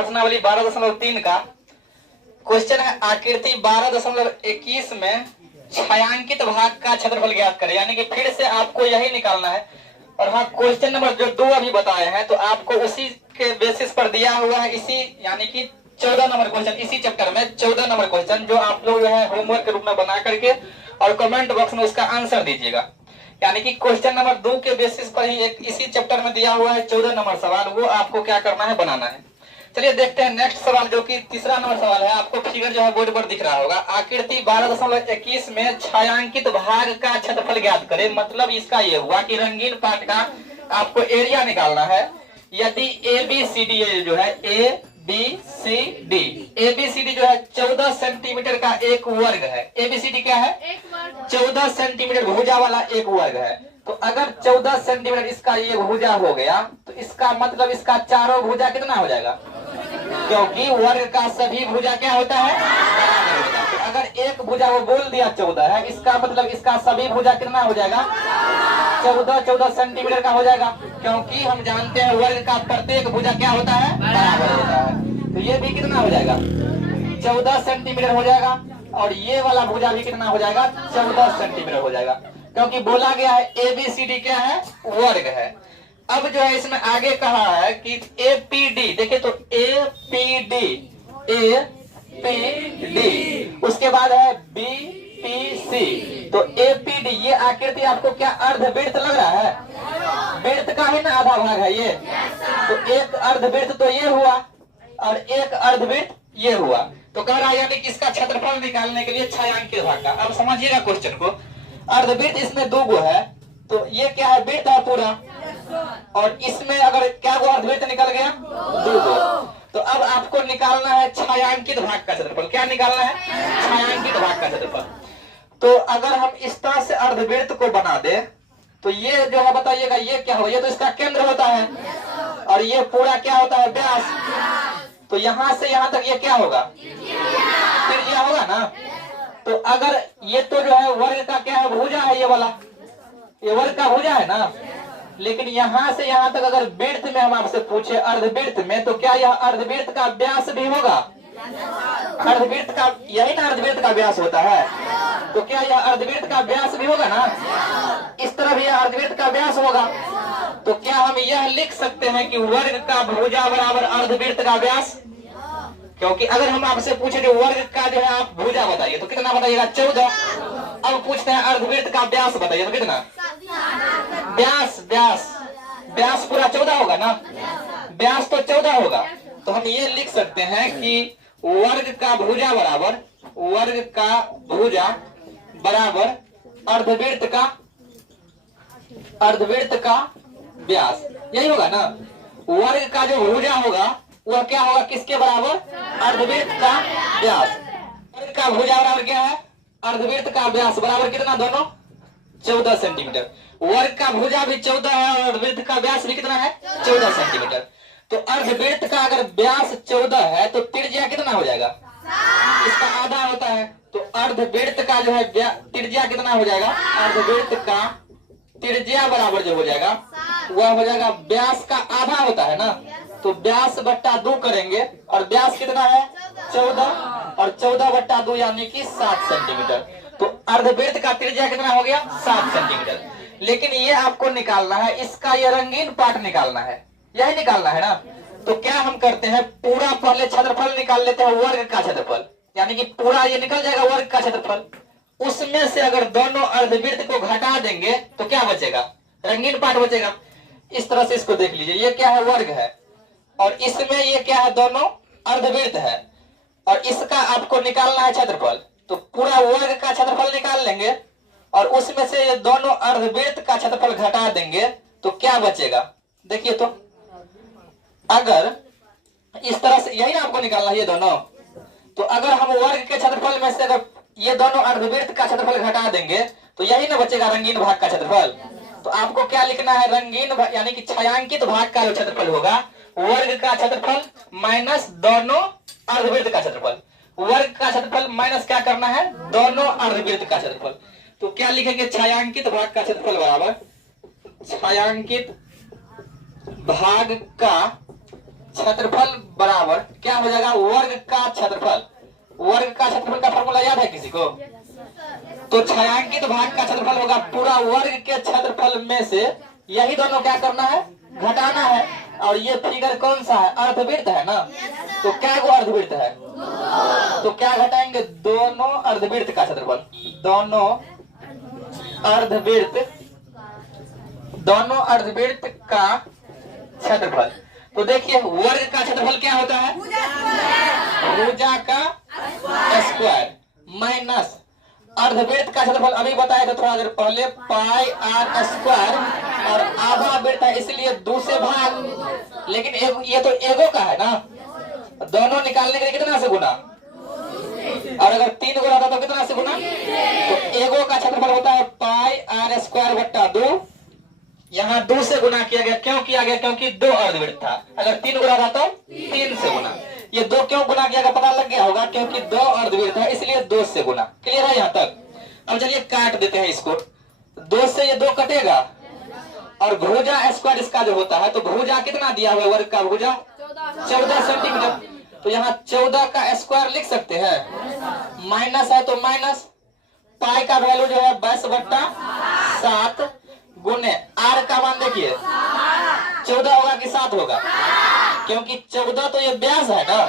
प्रश्नावली 12.3 का क्वेश्चन है। आकृति 12.21 में छायांकित भाग का क्षेत्रफल ज्ञात करें। यानी कि फिर से आपको यही निकालना है। और हाँ, क्वेश्चन नंबर जो 2 अभी बताए हैं तो आपको उसी के बेसिस पर दिया हुआ है। इसी यानी कि 14 नंबर क्वेश्चन, इसी चैप्टर में 14 नंबर क्वेश्चन जो आप लोग जो है होमवर्क के रूप में बना करके और कमेंट बॉक्स में उसका आंसर दीजिएगा। यानी कि क्वेश्चन नंबर 2 के बेसिस पर ही एक इसी चैप्टर में दिया हुआ है 14 नंबर सवाल, वो आपको क्या करना है, बनाना है। चलिए देखते हैं नेक्स्ट सवाल, जो कि तीसरा नंबर सवाल है। आपको फिगर जो है बोर्ड पर दिख रहा होगा। आकृति 12.21 में छायांकित भाग का क्षेत्रफल ज्ञात करें। मतलब इसका ये हुआ कि रंगीन पार्ट का आपको एरिया निकालना है। यदि ABCD जो है ABCD जो है 14 सेंटीमीटर का एक वर्ग है। ABCD क्या है? 14 सेंटीमीटर भुजा वाला एक वर्ग है। तो अगर 14 सेंटीमीटर इसका ये भुजा हो गया तो इसका मतलब इसका चारों भुजा कितना हो जाएगा? क्योंकि वर्ग का सभी भुजा क्या होता है? तो अगर एक भुजा वो बोल दिया 14 है, इसका मतलब इसका सभी भुजा कितना हो जाएगा? 14 सेंटीमीटर का हो जाएगा। क्योंकि हम जानते हैं वर्ग का प्रत्येक भुजा क्या होता है? बराबर होता है। तो ये भी कितना हो जाएगा? 14 सेंटीमीटर हो जाएगा। और ये वाला भुजा भी कितना हो जाएगा? 14 सेंटीमीटर हो जाएगा। क्योंकि बोला गया है ABCD क्या है? वर्ग है। अब जो है इसमें आगे कहा है कि APD, देखिए तो APD, उसके बाद है BPC। तो APD ये आकृति आपको क्या अर्धवृत्त लग रहा है? वृत्त का ही ना आधा भाग है ये। तो एक अर्धवृत्त तो ये हुआ और एक अर्धवृत्त ये हुआ। तो कह रहा है यानी कि इसका क्षेत्रफल निकालने के लिए छायांकित भाग का। अब समझिएगा क्वेश्चन को। अर्धवृत्त इसमें 2 गो है, तो ये क्या है? वृत्त है पूरा। और इसमें अगर क्या गो अर्धवृत्त निकल गया? 2 गो। तो अब आपको निकालना है छायांकित भाग का क्षेत्रफल। क्या निकालना है? छायांकित भाग का क्षेत्रफल। तो अगर हम इस तरह से अर्धवृत्त को बना दे तो ये जो है बताइएगा ये क्या होगा? ये तो इसका केंद्र होता है और ये पूरा क्या होता है? व्यास। तो यहां से यहां तक ये क्या होगा? त्रिज्या होगा ना। तो अगर ये तो जो है वर्ग का क्या है? भुजा है। ये वाला ये वर्ग का भुजा है ना। लेकिन यहां से यहां तक अगर वृत्त में हम आपसे पूछे अर्धवृत्त में, तो क्या यह अर्धवृत्त का व्यास भी होगा? अर्धवृत्त का यही ना अर्धवृत्त का व्यास होता है। तो क्या यह अर्धवृत्त का व्यास भी होगा ना? इस तरह भी यह अर्धवृत्त का व्यास होगा। तो क्या हम यह लिख सकते हैं कि वर्ग का भुजा बराबर अर्धवृत्त का व्यास? क्योंकि अगर हम आपसे पूछे जो वर्ग का जो है आप भुजा बताइए तो कितना बताइएगा? 14। अब पूछते हैं अर्धवृत्त का व्यास बताइए तो कितना? व्यास पूरा 14 होगा ना। व्यास तो 14 होगा। तो हम ये लिख सकते हैं कि वर्ग का भुजा बराबर अर्धवृत्त का व्यास। यही होगा ना। वर्ग का जो भुजा होगा वह क्या होगा? किसके बराबर? अर्धवृत्त का व्यास। वर्ग का भुजा बराबर क्या है? अर्धवृत्त का व्यास बराबर कितना? दोनों 14 सेंटीमीटर। वर्ग का भुजा भी 14 है और अर्धवृत्त का व्यास भी कितना है? 14 सेंटीमीटर। तो अर्धवृत्त का अगर व्यास 14 है तो त्रिज्या कितना हो जाएगा? इसका आधा होता है। तो अर्धवृत्त का जो है त्रिज्या कितना हो जाएगा? अर्धवृत्त का त्रिज्या बराबर जो हो जाएगा वह हो जाएगा व्यास का आधा होता है ना। तो व्यास बट्टा 2 करेंगे और व्यास कितना है? 14 और 14 बट्टा 2 यानी कि 7 सेंटीमीटर। तो अर्धवृत्त का त्रिज्या कितना हो गया? 7 सेंटीमीटर। लेकिन ये आपको निकालना है, इसका ये रंगीन पार्ट निकालना है, यही निकालना है ना। तो क्या हम करते हैं? पूरा पहले क्षेत्रफल निकाल लेते हैं, वर्ग का क्षेत्रफल। यानी कि पूरा ये निकल जाएगा वर्ग का क्षेत्रफल। उसमें से अगर दोनों अर्धवृत्त को घटा देंगे तो क्या बचेगा? रंगीन पार्ट बचेगा। इस तरह से इसको देख लीजिए। ये क्या है? वर्ग है। और इसमें ये क्या है? दोनों अर्धवृत्त है। और इसका आपको निकालना है क्षेत्रफल। तो पूरा वर्ग का क्षेत्रफल निकाल लेंगे और उसमें से ये दोनों अर्धवृत्त का क्षेत्रफल घटा देंगे तो क्या बचेगा? देखिए तो अगर इस तरह से, यही ना आपको निकालना है ये दोनों। तो अगर हम वर्ग के क्षेत्रफल में से अगर ये दोनों अर्धवृत्त का क्षेत्रफल घटा देंगे तो यही ना बचेगा रंगीन भाग का क्षेत्रफल। तो आपको क्या लिखना है? रंगीन यानी कि छायांकित भाग का जो क्षेत्रफल होगा वर्ग का क्षेत्रफल माइनस दोनों अर्धवृत्त का क्षेत्रफल। वर्ग का क्षेत्रफल माइनस क्या करना है? दोनों अर्धवृत्त का क्षेत्रफल। तो क्या लिखेंगे? छायांकित भाग का क्षेत्रफल बराबर छायांकित भाग का क्षेत्रफल बराबर क्या हो जाएगा, वर्ग का क्षेत्रफल। वर्ग का क्षेत्रफल का फॉर्मूला याद है किसी को? तो छायांकित भाग का क्षेत्रफल होगा पूरा वर्ग के क्षेत्रफल में से यही दोनों क्या करना है, घटाना है। और ये फिगर कौन सा है, अर्धवृत्त है ना। तो क्या वो अर्धवृत्त है, तो क्या घटाएंगे, दोनों अर्धवृत्त का क्षेत्रफल, दोनों अर्धवृत्त का क्षेत्रफल। तो देखिए वर्ग का क्षेत्रफल क्या होता है, भुजा का स्क्वायर माइनस अर्धवृत्त का क्षेत्रफल अभी बताया था थोड़ा देर पहले, पाई आर स्क्वायर, और आधा वृत्त है इसलिए 2 से भाग। लेकिन ये तो एगो का है ना, दोनों निकालने के लिए कितना से गुना, और अगर 3 गुना होता तो कितना से गुना। तो एगो का क्षेत्रफल होता है पाई आर स्क्वायर बट्टा 2। यहाँ 2 से गुना किया गया, क्यों किया गया, क्योंकि 2 अर्धवृत्त था। अगर 3 गुना था तो 3 से गुना। ये 2 क्यों गुना किया गया पता लग गया होगा, क्योंकि 2 अर्धवृत्त है इसलिए 2 से गुना। क्लियर है यहाँ तक? अब चलिए काट देते हैं इसको, 2 से ये 2 कटेगा, और भुजा स्क्वायर इसका जो होता है, तो भुजा कितना दिया हुआ है, वर्ग का भुजा 14 सेंटीमीटर। तो यहाँ 14 का स्क्वायर लिख सकते हैं, माइनस है तो माइनस, पाई का वैल्यू जो है 22/7 गुने आर का मान देखिए 14 होगा कि 7 होगा, क्योंकि 14 तो ये व्यास है ना,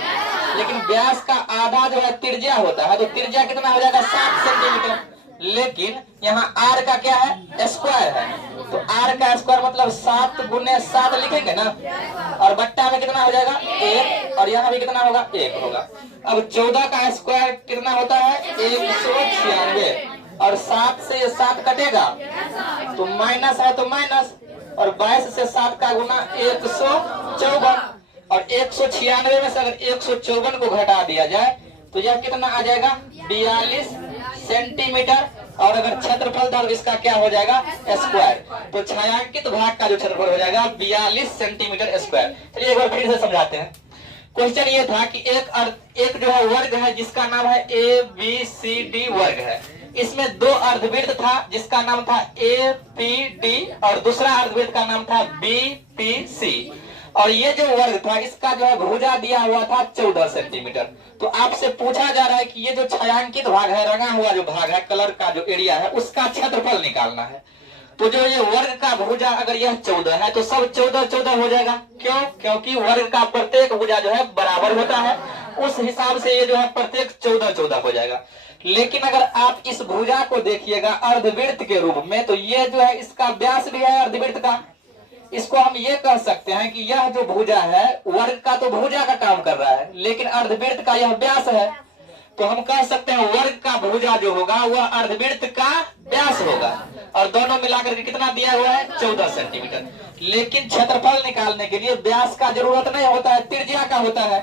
लेकिन व्यास का आधा जो है त्रिज्या होता है, तो त्रिज्या कितना हो जाएगा 7 सेंटीमीटर। लेकिन यहाँ आर का क्या है, स्क्वायर है, तो आर का स्क्वायर मतलब 7 गुने 7 लिखेंगे ना, और बट्टा में कितना हो जाएगा 1, और यहाँ भी कितना होगा 1 होगा। अब 14 का स्क्वायर कितना होता है 196, और 7 से ये 7 कटेगा तो माइनस है तो माइनस, और 22 से 7 का गुना 154, और 196 में से अगर 154 को घटा दिया जाए तो यह कितना आ जाएगा 42 सेंटीमीटर, और अगर क्षेत्रफल था तो इसका क्या हो जाएगा स्क्वायर। तो छायांकित भाग का जो क्षेत्रफल हो जाएगा 42 सेंटीमीटर स्क्वायर। चलिए एक बार फिर से समझाते हैं। क्वेश्चन ये था कि एक जो है वर्ग है जिसका नाम है ABCD वर्ग है, इसमें 2 अर्धवृत्त था जिसका नाम था APD, और दूसरा अर्धवृत्त का नाम था BPC, और ये जो वर्ग था इसका जो है भुजा दिया हुआ था 14 सेंटीमीटर। तो आपसे पूछा जा रहा है कि ये जो छायांकित भाग है, रंगा हुआ जो भाग है, कलर का जो एरिया है, उसका क्षेत्रफल निकालना है। तो जो ये वर्ग का भुजा अगर यह 14 है तो सब 14 हो जाएगा। क्यों? क्योंकि वर्ग का प्रत्येक भुजा जो है बराबर होता है, उस हिसाब से ये जो है प्रत्येक 14 हो जाएगा। लेकिन अगर आप इस भुजा को देखिएगा अर्धवृत्त के रूप में, तो ये जो है इसका व्यास भी है अर्धवृत्त का। इसको हम ये कह सकते हैं कि यह जो भुजा है वर्ग का तो भुजा का काम कर रहा है, लेकिन अर्धवृत्त का यह व्यास है। तो हम कह सकते हैं वर्ग का भुजा जो होगा वह अर्धवृत्त का व्यास होगा, और दोनों मिलाकर के कितना दिया हुआ है 14 सेंटीमीटर। लेकिन क्षेत्रफल निकालने के लिए व्यास का जरूरत नहीं होता है, त्रिज्या का होता है।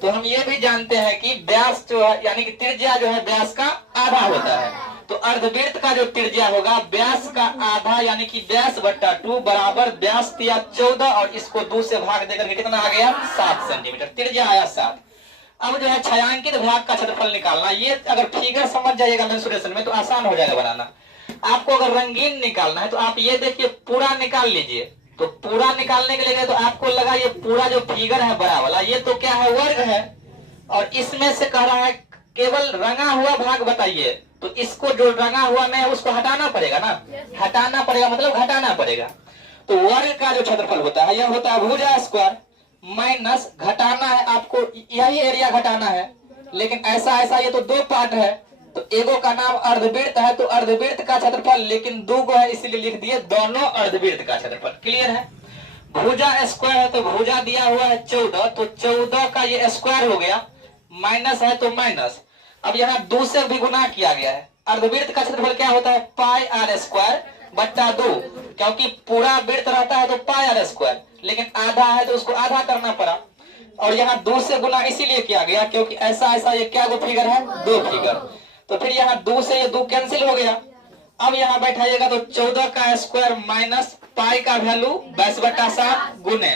तो हम ये भी जानते हैं कि व्यास जो है यानी कि त्रिज्या जो है व्यास का आधा होता है। तो अर्धवृत्त का जो त्रिज्या होगा व्यास का आधा यानी कि व्यास बट्टा 2 बराबर व्यास दिया 14, और इसको 2 से भाग देकर के कितना आ गया 7 सेंटीमीटर, त्रिज्या आया 7। अब जो है छायांकित भाग का क्षेत्रफल निकालना, ये अगर फिगर समझ जाइएगा मेंसुरेशन में तो आसान हो जाएगा बनाना। आपको अगर रंगीन निकालना है तो आप ये देखिए पूरा निकाल लीजिए। तो पूरा निकालने के लिए गए तो आपको लगा ये पूरा जो फिगर है बड़ा वाला, ये तो क्या है वर्ग है, और इसमें से कह रहा है केवल रंगा हुआ भाग बताइए। तो इसको जो रंगा हुआ में है उसको हटाना पड़ेगा ना, हटाना पड़ेगा मतलब घटाना पड़ेगा। तो वर्ग का जो क्षेत्रफल होता है यह होता है भुजा स्क्वायर माइनस घटाना है, आपको यही एरिया घटाना है, लेकिन ऐसा ये तो 2 पार्ट है। तो एगो का नाम अर्धवृत्त है तो अर्धवृत्त का क्षेत्रफल, लेकिन 2 को है इसलिए लिख दिए दोनों अर्धवृत्त का क्षेत्रफल। क्लियर है? भुजा स्क्वायर है तो भुजा दिया हुआ है 14, तो 14 का ये स्क्वायर हो गया, माइनस है तो माइनस। अब यहाँ 2 से भी गुना किया गया है। अर्धवृत्त का क्षेत्रफल क्या होता है पाई आर स्क्वायर बट्टा 2, क्योंकि पूरा वृत्त रहता है तो पाई आर स्क्वायर, लेकिन आधा है तो उसको आधा करना पड़ा। और यहाँ 2 से गुना इसीलिए किया गया क्योंकि ऐसा ये क्या गो फिगर है 2 फिगर। तो फिर यहाँ 2 से ये 2 कैंसिल हो गया। अब यहाँ बैठाइएगा तो 14 का स्क्वायर माइनस पाई का वैल्यू 22/7 गुने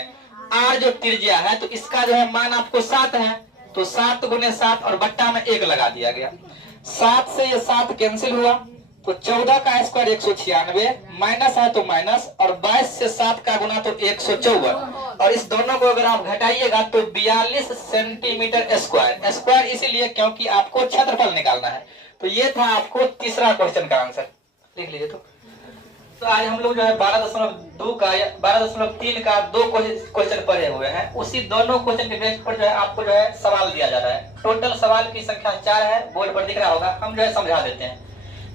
आर जो त्रिज्या है, तो इसका जो है मान आपको 7 है, तो 7 गुने 7 और बट्टा में 1 लगा दिया गया। 7 से ये 7 कैंसिल हुआ, तो 14 का स्क्वायर 196, माइनस है तो माइनस, और 22 से 7 का गुना तो 154, और इस दोनों को अगर आप घटाइएगा तो 42 सेंटीमीटर स्क्वायर। स्क्वायर इसीलिए क्योंकि आपको क्षेत्रफल निकालना है। तो ये था आपको तीसरा क्वेश्चन का आंसर, लिख लीजिए। तो आज हम लोग जो है 12.2 का 12.3 का 2 क्वेश्चन पढ़े हुए हैं। उसी दोनों क्वेश्चन के बेस पर जो है आपको जो है सवाल दिया जा रहा है। टोटल सवाल की संख्या 4 है, बोर्ड पर दिख रहा होगा। हम जो है समझा देते हैं।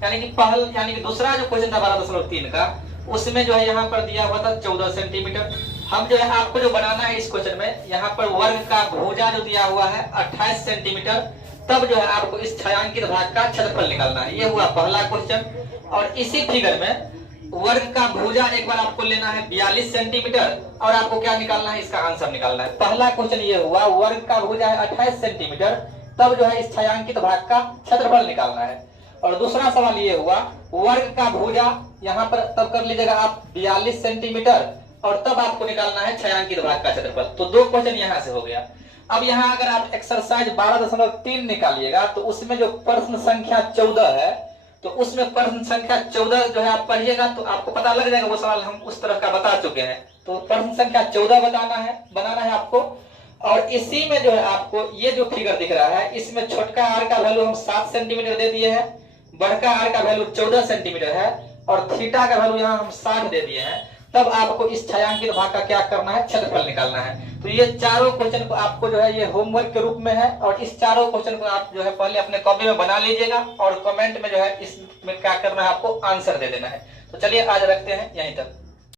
यानी कि दूसरा जो क्वेश्चन था 12.3 का, उसमें जो है यहाँ पर दिया हुआ था 14 सेंटीमीटर। हम जो है आपको जो बनाना है इस क्वेश्चन में, यहाँ पर वर्ग का भुजा जो दिया हुआ है 28 सेंटीमीटर, तब जो है आपको इस छायांकित भाग का क्षेत्रफल निकालना है। ये हुआ पहला क्वेश्चन। और इसी फिगर में वर्ग का भुजा एक बार आपको लेना है 42 सेंटीमीटर, और आपको क्या निकालना है, इसका आंसर निकालना है। पहला क्वेश्चन ये हुआ, वर्ग का भुजा है 28 सेंटीमीटर, तब जो है इस छायांकित भाग का क्षेत्रफल निकालना है। और दूसरा सवाल ये हुआ, वर्ग का भुजा यहाँ पर तब कर लीजिएगा आप 42 सेंटीमीटर, और तब आपको निकालना है छायांकित भाग का क्षेत्रफल। तो 2 क्वेश्चन यहाँ से हो गया। अब यहाँ अगर आप एक्सरसाइज 12.3 निकालिएगा तो उसमें जो प्रश्न संख्या 14 है, तो उसमें प्रश्न संख्या 14 जो है आप पढ़िएगा तो आपको पता लग जाएगा। वो सवाल हम उस तरह का बता चुके हैं। तो प्रश्न संख्या 14 बनाना है आपको। और इसी में जो है आपको ये जो फिगर दिख रहा है, इसमें छोटका आर का वैल्यू हम 7 सेंटीमीटर दे दिए हैं, बड़का आर का वैल्यू 14 सेंटीमीटर है, और थीटा का वैल्यू यहाँ हम 60 दे दिए हैं। तब आपको इस छायांकित भाग का क्या करना है, क्षेत्रफल निकालना है। तो ये चारों क्वेश्चन को आपको जो है ये होमवर्क के रूप में है, और इस चारों क्वेश्चन को आप जो है पहले अपने कॉपी में बना लीजिएगा, और कमेंट में जो है इसमें क्या करना है, आपको आंसर दे देना है। तो चलिए आज रखते हैं यहीं तक।